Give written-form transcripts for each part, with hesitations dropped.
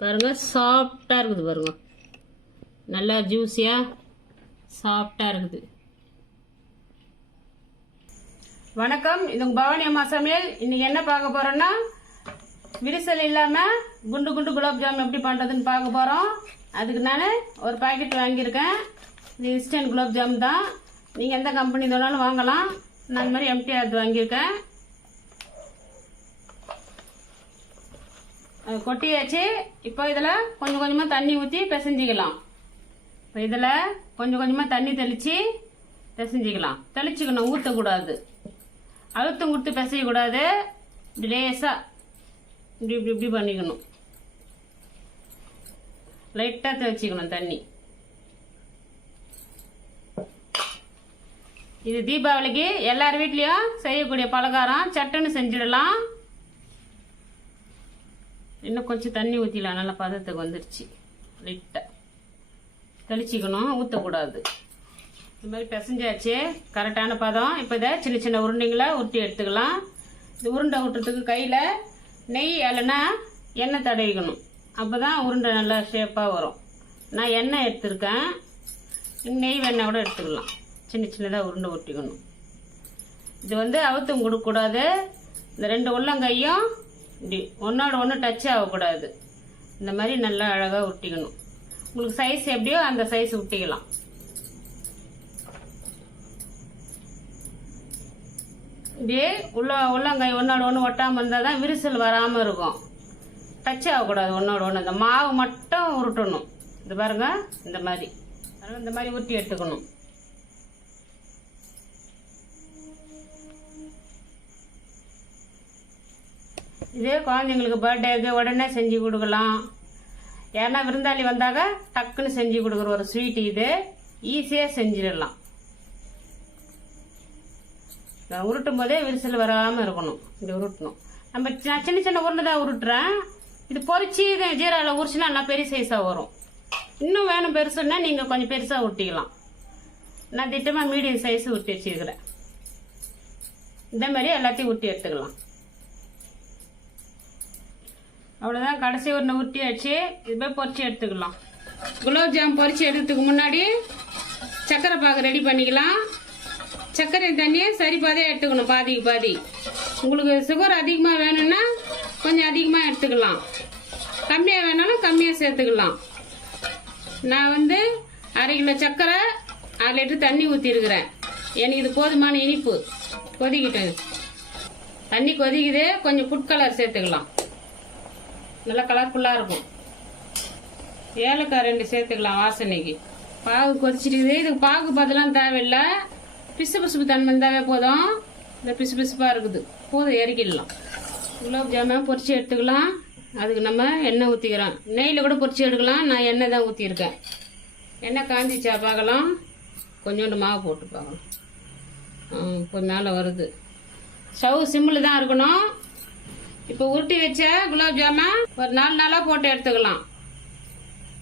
பாருங்கள் சாஃப்டாக இருக்குது பாருங்கள், நல்லா ஜூஸியாக சாஃப்டாக இருக்குது. வணக்கம், இது உங்கள் பவானி அம்மா சமையல். இன்றைக்கி என்ன பார்க்க போகிறோன்னா விரிசல் இல்லாமல் குண்டு குண்டு குலாப் ஜாமுன் எப்படி பண்ணுறதுன்னு பார்க்க போகிறோம். அதுக்கு நான் ஒரு பாக்கெட் வாங்கியிருக்கேன். இது இன்ஸ்டன்ட் குலாப் ஜாமுன் தான். நீங்கள் எந்த கம்பெனி வேணாலும் வாங்கலாம். நான் இந்த மாதிரி எம்டிஆர் அது வாங்கியிருக்கேன். கொட்டியாச்சு. இப்போ இதில் கொஞ்சம் கொஞ்சமாக தண்ணி ஊற்றி பிசைஞ்சிக்கலாம். இப்போ இதில் கொஞ்சம் கொஞ்சமாக தண்ணி தெளித்து பிசைஞ்சிக்கலாம். தெளிச்சிக்கணும், ஊற்றக்கூடாது. அழுத்தம் கொடுத்து பிசையக்கூடாது. இப்படி லேசாக இப்படி இப்படி இப்படி பண்ணிக்கணும். லைட்டாக தெளிச்சிக்கணும் தண்ணி. இது தீபாவளிக்கு எல்லார் வீட்லேயும் செய்யக்கூடிய பலகாரம். சட்டுன்னு செஞ்சிடலாம். இன்னும் கொஞ்சம் தண்ணி ஊற்றிடலாம். நல்லா பதத்துக்கு வந்துடுச்சு. லைட்டாக தெளிச்சிக்கணும், ஊற்றக்கூடாது. இது மாதிரி பிசைஞ்சாச்சு, கரெக்டான பதம். இப்போ இதை சின்ன சின்ன உருண்டைங்களை உருட்டி எடுத்துக்கலாம். இது உருண்டை விட்டுறதுக்கு கையில் நெய் இல்லைன்னா எண்ணெய் தடவிக்கணும். அப்போ தான் உருண்டை நல்லா ஷேப்பாக வரும். நான் எண்ணெய் எடுத்துருக்கேன். நெய் வெண்ணெய் கூட எடுத்துக்கலாம். சின்ன சின்னதாக உருண்டை உருட்டிக்கணும். இது அவுத்தும் கொடுக்கக்கூடாது. இந்த ரெண்டு உள்ளங்கையும் இப்படி ஒன்றோட ஒன்று டச் ஆகக்கூடாது. இந்த மாதிரி நல்லா அழகாக உருட்டிக்கணும். உங்களுக்கு சைஸ் எப்படியோ அந்த சைஸ் உருட்டிக்கலாம். இப்படியே உள்ளங்காய் ஒன்றோட ஒன்று ஒட்டாமல் இருந்தால் தான் விரிசல் வராமல் இருக்கும். டச் ஆகக்கூடாது ஒன்றோட ஒன்று. இந்த மாவு மட்டும் உருட்டணும். இது பாருங்க, இந்த மாதிரி உருட்டி எடுத்துக்கணும். இதே குழந்தைங்களுக்கு பர்த்டேக்கு உடனே செஞ்சு கொடுக்கலாம். ஏன்னா விருந்தாளி வந்தாக்க டக்குன்னு செஞ்சு கொடுக்குற ஒரு ஸ்வீட். இது ஈஸியாக செஞ்சிடலாம். உருட்டும் போதே விரிசல் வராமல் இருக்கணும். இப்படி உருட்டணும். நம்ம சின்ன சின்ன உருண்டை தான் உருட்டுறேன். இது பொரிச்சு ஜீராவில் உரிச்சுன்னா நல்லா பெரிய சைஸாக வரும். இன்னும் வேணும் பெருசுன்னா நீங்கள் கொஞ்சம் பெருசாக உருட்டிக்கலாம். நான் திட்டமாக மீடியம் சைஸ் உருட்டி வச்சுருக்கிறேன். இந்த மாதிரி எல்லாத்தையும் உருட்டி எடுத்துக்கலாம். அவ்வளோதான், கடைசி ஒரு உருட்டி வச்சு இது போய் பொரிச்சு எடுத்துக்கலாம். குலாப் ஜாம் பொரிச்சு எடுக்கிறதுக்கு முன்னாடி சர்க்கரை பாகு ரெடி பண்ணிக்கலாம். சர்க்கரை தண்ணியை சரி பாதியாக எடுத்துக்கணும், பாதிக்கு பாதி. உங்களுக்கு சுகர் அதிகமாக வேணும்னா கொஞ்சம் அதிகமாக எடுத்துக்கலாம். கம்மியாக வேணாலும் கம்மியாக சேர்த்துக்கலாம். நான் 1/2 கிலோ சர்க்கரை 1/2 லிட்டர் தண்ணி ஊற்றிருக்கிறேன். எனக்கு இது போதுமான இனிப்பு. கொதிக்கிட்டது, தண்ணி கொதிக்குது. கொஞ்சம் ஃபுட் கலர் சேர்த்துக்கலாம், நல்லா கலர்ஃபுல்லாக இருக்கும். ஏலக்காய் 2 சேர்த்துக்கலாம் வாசனைக்கு. பாகு கொதிச்சிருக்குது. இதுக்கு பாகு பதிலாம் தேவையில்லை. பிசு பிசுப்பு தன்மை இருந்தாவே போதும். இந்த பிசு பிசுப்பாக இருக்குது, போதும், இறக்கிடலாம். குலாப் ஜாமுன் பொரிச்சு எடுத்துக்கலாம். அதுக்கு நம்ம எண்ணெய் ஊற்றிக்கிறோம். நெய்யில் கூட பொரிச்சு எடுக்கலாம். நான் எண்ணெய் தான் ஊற்றிருக்கேன். எண்ணெய் காஞ்சிச்சா பார்க்கலாம். கொஞ்சோண்டு மாவு போட்டு பார்க்கலாம். கொஞ்சம் மேலே வருது. ஸ்டவ் சிம்மில் தான் இருக்கணும். இப்போ உருட்டி வச்ச குலாப் ஜாமுன் ஒரு 4 நாளாக போட்டு எடுத்துக்கலாம்.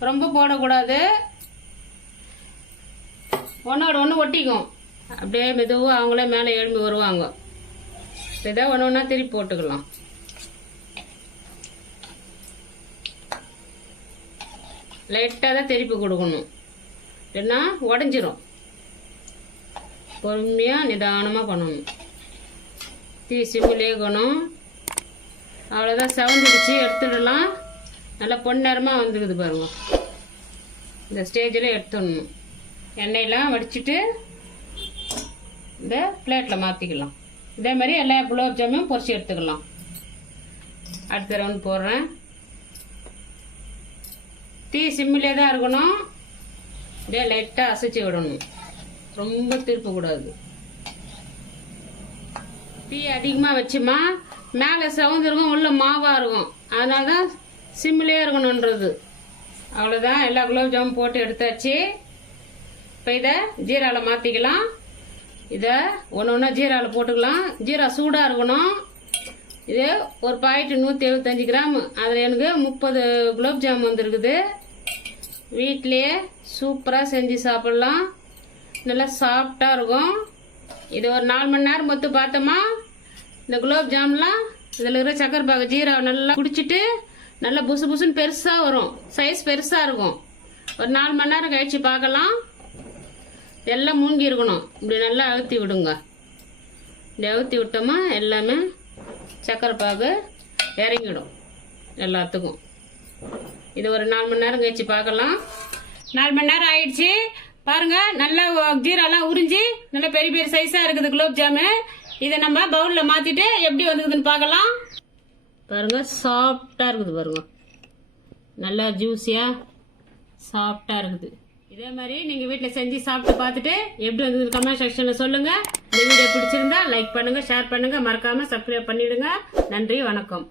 ரொம்ப போடக்கூடாது, ஒன்றோட ஒன்று ஒட்டிக்கும். அப்படியே மெதுவாக அவங்களே மேலே எழும்பி வருவாங்க. இதை ஒன்று ஒன்றா திருப்பி போட்டுக்கலாம். லைட்டாக தான் திருப்பி கொடுக்கணும், இல்லைன்னா உடஞ்சிரும். பொறுமையாக நிதானமாக பண்ணணும். தீ சிம்மிலே இருக்கணும். அவ்வளோதான், செவந்துடுச்சு, எடுத்துடலாம். நல்லா பொன்னிறமாக வந்துக்குது பாருங்க. இந்த ஸ்டேஜில் எடுத்துடணும். எண்ணெயெல்லாம் வடிச்சிட்டு இந்த பிளேட்டில் மாற்றிக்கலாம். இதே மாதிரி எல்லா குலாப் ஜாமுன் பொரிச்சு எடுத்துக்கலாம். அடுத்த ரவுண்ட் போடுறேன். தீ சிம்மிலே தான் இருக்கணும். இதே லைட்டாக அசைச்சு விடணும், ரொம்ப திருப்பக்கூடாது. தீ அதிகமாக வச்சுமா மேலே செவந்துருக்கும், உள்ள மாவாக இருக்கும். அதனால தான் சிம்மிலே இருக்கணுன்றது. அவ்வளோதான், எல்லா குலாப் ஜாமுன் போட்டு எடுத்தாச்சு. இப்போ இதை ஜீராவில் மாற்றிக்கலாம். இதை ஒன்று ஒன்றா ஜீராவில் போட்டுக்கலாம். ஜீரா சூடாக இருக்கணும். இது ஒரு பாக்கெட்டு 175 கிராம். அதில் எனக்கு 30 குலாப் ஜாமுன் வந்துருக்குது. வீட்டிலையே சூப்பராக செஞ்சு சாப்பிட்லாம். நல்லா சாஃப்டாக இருக்கும். இது ஒரு 4 மணி நேரம் மொத்து பார்த்தோமா இந்த குலாப் ஜாமுன்லாம் இதில் இருக்கிற சக்கரை பாகு ஜீராவை நல்லா குடிச்சிட்டு நல்லா புசு புசுன்னு பெருசாக வரும், சைஸ் பெருசாக இருக்கும். ஒரு 4 மணி நேரம் கழிச்சு பார்க்கலாம். எல்லாம் மூங்கி இருக்கணும். இப்படி நல்லா அழுத்தி விடுங்க. இப்படி அழுத்தி விட்டோமா எல்லாமே சக்கரை பாகு இறங்கிடும் எல்லாத்துக்கும். இது ஒரு 4 மணி நேரம் கழிச்சு பார்க்கலாம். 4 மணி நேரம் ஆயிடுச்சு பாருங்க. நல்லா ஜீராலாம் உறிஞ்சி நல்லா பெரிய பெரிய சைஸாக இருக்குது குலோப் ஜாமு. இதை நம்ம பவுலில் மாற்றிட்டு எப்படி வந்துக்குதுன்னு பார்க்கலாம். பாருங்க, சாஃப்டாக இருக்குது பாருங்க, நல்லா ஜூஸியாக சாஃப்டாக இருக்குது. இதே மாதிரி நீங்கள் வீட்டில் செஞ்சு சாப்பிட்டு பார்த்துட்டு எப்படி வந்தது கமெண்ட் செக்ஷனில் சொல்லுங்கள். இந்த வீடியோ பிடிச்சிருந்தா லைக் பண்ணுங்கள், ஷேர் பண்ணுங்கள், மறக்காமல் சப்ஸ்கிரைப் பண்ணிவிடுங்க. நன்றி, வணக்கம்.